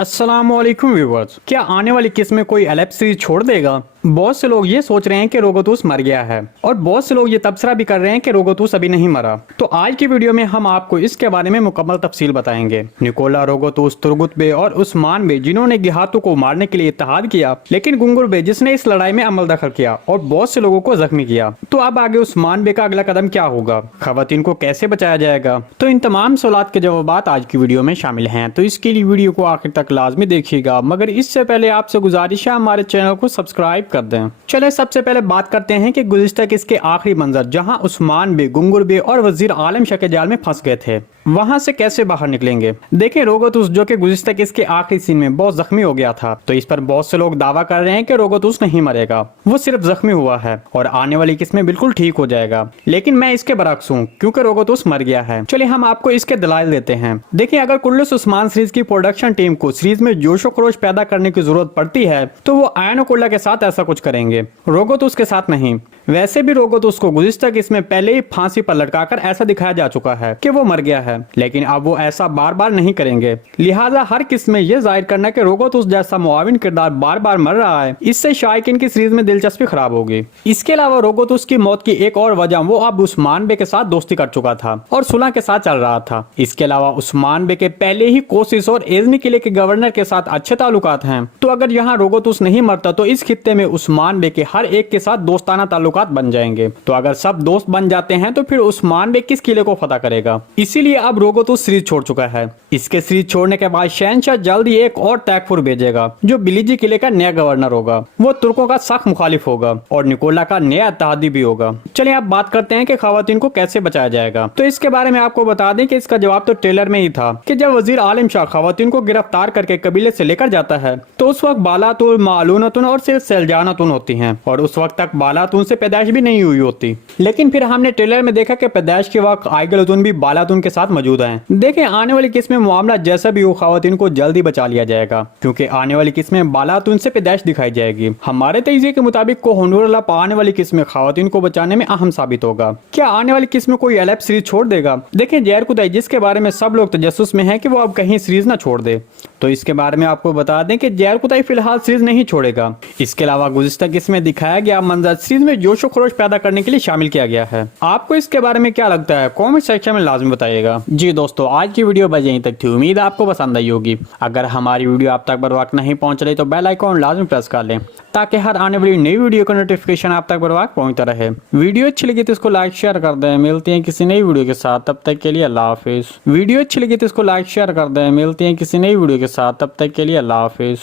अस्सलामुअलैकुम व्यूवर्स, क्या आने वाली किस्त में कोई एलएफ सीरीज छोड़ देगा? बहुत से लोग ये सोच रहे हैं कि रोगोतूस मर गया है और बहुत से लोग ये तबसरा भी कर रहे हैं कि रोगोतूस अभी नहीं मरा। तो आज की वीडियो में हम आपको इसके बारे में मुकम्मल तफसील बताएंगे। निकोला, रोगोतूस, तुर्गुत बे और उस्मान बे जिन्होंने गिहातों को मारने के लिए इत्तेहाद किया, लेकिन गुंगुर बे जिसने इस लड़ाई में अमल दखल किया और बहुत से लोगों को जख्मी किया। तो अब आगे उस्मान बे का अगला कदम क्या होगा, खवातीन को कैसे बचाया जाएगा? तो इन तमाम सवालात के जवाब आज की वीडियो में शामिल हैं। तो इसके लिए वीडियो को आखिर तक लाजमी देखिएगा, मगर इससे पहले आपसे गुजारिश है हमारे चैनल को सब्सक्राइब कर दें। चले सबसे पहले बात करते हैं कि गुज़िश्ता किस्त के आखिरी मंजर, जहां उस्मान बे, गुंगुर बे और वजीर आलम शाह के जाल में फंस गए थे, वहां से कैसे बाहर निकलेंगे। देखें, रोगोतूस जो कि गुज़िश्ता किस्त के आखिरी सीन में बहुत जख्मी हो गया था, तो इस पर बहुत से लोग दावा कर रहे हैं कि रोगोतूस नहीं मरेगा, वो सिर्फ जख्मी हुआ है और आने वाली किस्त में बिल्कुल ठीक हो जाएगा। लेकिन मैं इसके बरक्स हूँ, क्योंकि रोगोतूस मर गया है। चलिए हम आपको इसके दलाइल देते हैं। देखिए, अगर कुल्लुस उस्मान सीरीज की प्रोडक्शन टीम को सीरीज में जोशो खरोश पैदा करने की जरूरत पड़ती है, तो वो आयनोकुल्ला के साथ ऐसा कुछ करेंगे, रोगोतूस के साथ नहीं। वैसे भी रोगोतूस को गुज़िश्ता किस्त में पहले ही फांसी पर लटकाकर ऐसा दिखाया जा चुका है कि वो मर गया है, लेकिन अब वो ऐसा बार बार नहीं करेंगे। लिहाजा हर किस्त में ये जाहिर करना कि रोगोतूस जैसा मुआविन किरदार बार बार मर रहा है, इससे शायकीन की सीरीज में दिलचस्पी खराब होगी। इसके अलावा रोगोतूस की मौत की एक और वजह, वो अब उस्मान बे के साथ दोस्ती कर चुका था और सुलह के साथ चल रहा था। इसके अलावा उस्मान बे के पहले ही कोसिस और एजनी किले के गवर्नर के साथ अच्छे ताल्लुकात हैं, तो अगर यहाँ रोगोतूस नहीं मरता तो इस खित्ते में उस्मान बे के हर एक के साथ दोस्ताना ताल्लुकात बन जाएंगे। तो अगर सब दोस्त बन जाते हैं तो फिर उस्मान बे किस किले को फतह करेगा? इसीलिए अब रोगोतूस सीरीज छोड़ चुका है। इसके सीरीज छोड़ने के बाद शहनशाह जल्द ही एक और तैकफुर भेजेगा, जो बिलीजी किले का नया गवर्नर होगा। वो तुर्कों का सख्त मुखालिफ होगा और निकोला का नया इत्तेहादी भी होगा। चलिए अब बात करते हैं कि खवातीन को कैसे बचाया जाएगा। तो इसके बारे में आपको बता दें कि इसका जवाब तो ट्रेलर में ही था कि जब वजीर आलम शाह खवातीन को गिरफ्तार करके कबीले से लेकर जाता है, तो उस वक्त बालातुन, मालूनतुन और सिर्फ सेलजानतुन होती हैं और उस वक्त तक बालातुन से पैदाइश भी नहीं हुई होती। लेकिन फिर हमने ट्रेलर में देखा कि पैदाइश के वक्त आइगलतुन भी बालातुन के साथ मौजूद हैं। देखें, आने वाली किस्त में मामला जैसा भी हो, खवातीन को जल्दी बचा लिया जाएगा, क्योंकि आने वाली किस्त में बालातुन से पैदाइश दिखाई जाएगी। हमारे तजज़िये के मुताबिक कोहिनूर आने वाली किस्त में खवातीन को बचाने में अहम साबित होगा। क्या आने वाली किस्त में कोई एलएफ सीरीज छोड़ देगा? देखें, जहर कुतई जिसके बारे में सब लोग तजस्सुस में है कि वो अब कहीं सीरीज ना छोड़ दे, तो इसके बारे में आपको बता दें कि जहर कुतई फिलहाल सीरीज नहीं छोड़ेगा। इसके अलावा गुज़िश्ता किस्त में दिखाया गया मंजर सीरीज में जोशो खरोश पैदा करने के लिए शामिल किया गया है। आपको इसके बारे में क्या लगता है? कमेंट सेक्शन में लाजमी बताइएगा। जी दोस्तों, आज की वीडियो बस यहीं तक थी। उम्मीद है आपको पसंद आई होगी। अगर हमारी वीडियो आप तक बर वक्त नहीं पहुंच रही तो बेल आइकॉन लाजमी प्रेस कर लें, ताकि हर आने वाली नई वीडियो का नोटिफिकेशन आप तक बर वक्त पहुंचता रहे। वीडियो अच्छी लगी तो इसको लाइक शेयर कर दें। मिलते हैं किसी नई वीडियो के साथ, तब तक के लिए अल्लाह हाफिज। वीडियो अच्छी लगी तो इसको लाइक शेयर कर दें। मिलते हैं किसी नई वीडियो के साथ, तब तक के लिए अल्लाह हाफिज।